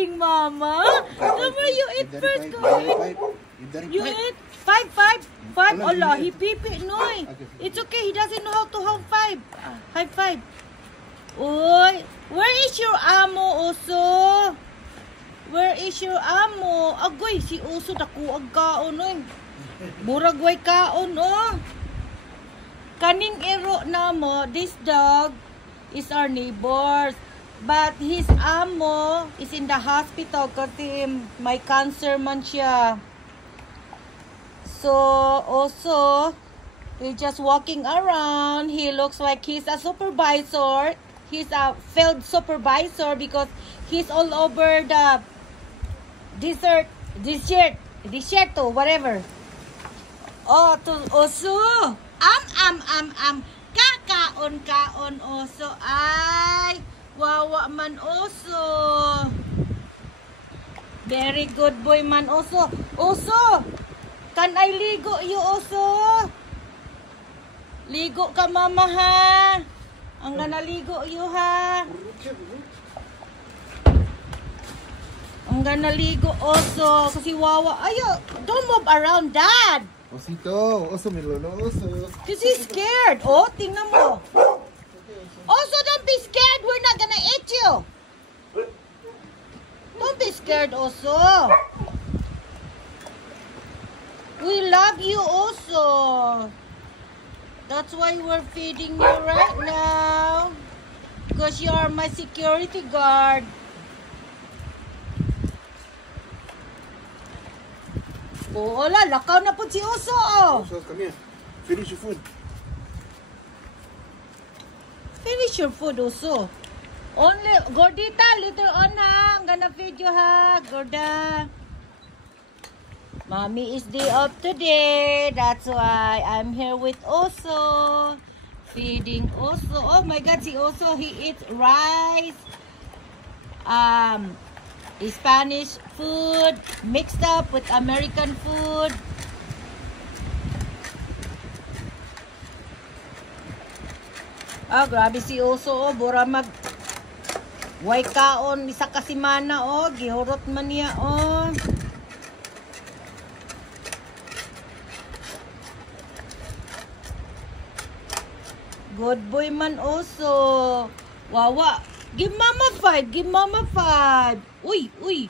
feeding mama. Come on, you eat first. Go eat. You eat. 5, 5, 5. Allah, he pipi. No, it's okay. He doesn't know how to hold 5. High 5. Oy, where is your amo, Oso? Where is your amo? Agoy, si Oso takuag kaon, oy. Buragway kaon, oh. Kaning ero na mo, this dog is our neighbors. But his amo is in the hospital kasi may cancer man siya. So, also, he's just walking around. He looks like he's a supervisor. He's a field supervisor because he's all over the desert, whatever. Oh, to Oso. Kakaon, Oso. Ay, wawa man, Oso. Very good boy man, Oso. Oso, can I ligo you, Oso? Ligo ka, mama, ha? Ang ganaligo you, ha? Ang ganaligo, Oso. Kasi wawa. Ayo, don't move around, Dad. Osito, Oso, may lolo, Oso. Because he's scared. Oh, tingnan mo. Oso, don't be scared. We're not gonna eat you. Don't be scared, Oso. We love you, Oso. That's why we're feeding you right now. Because you are my security guard. Oh, wala. Lakaw na po si Oso. Oso, come here. Finish your food. Finish your food, Oso. Only, Gordita, later on, ha. I'm gonna feed you, ha. Gorda. Mommy is day off today. That's why I'm here with Oso. Feeding Oso. Oh my God, si Oso, he eats rice. Spanish food mixed up with American food. Ah, grabe si Oso, oh. Bura mag way kaon isa ka semana, oh. Gihurot man niya, oh. Good boy man, Oso. Wawa. Give mama 5. Give mama 5. Uy, uy.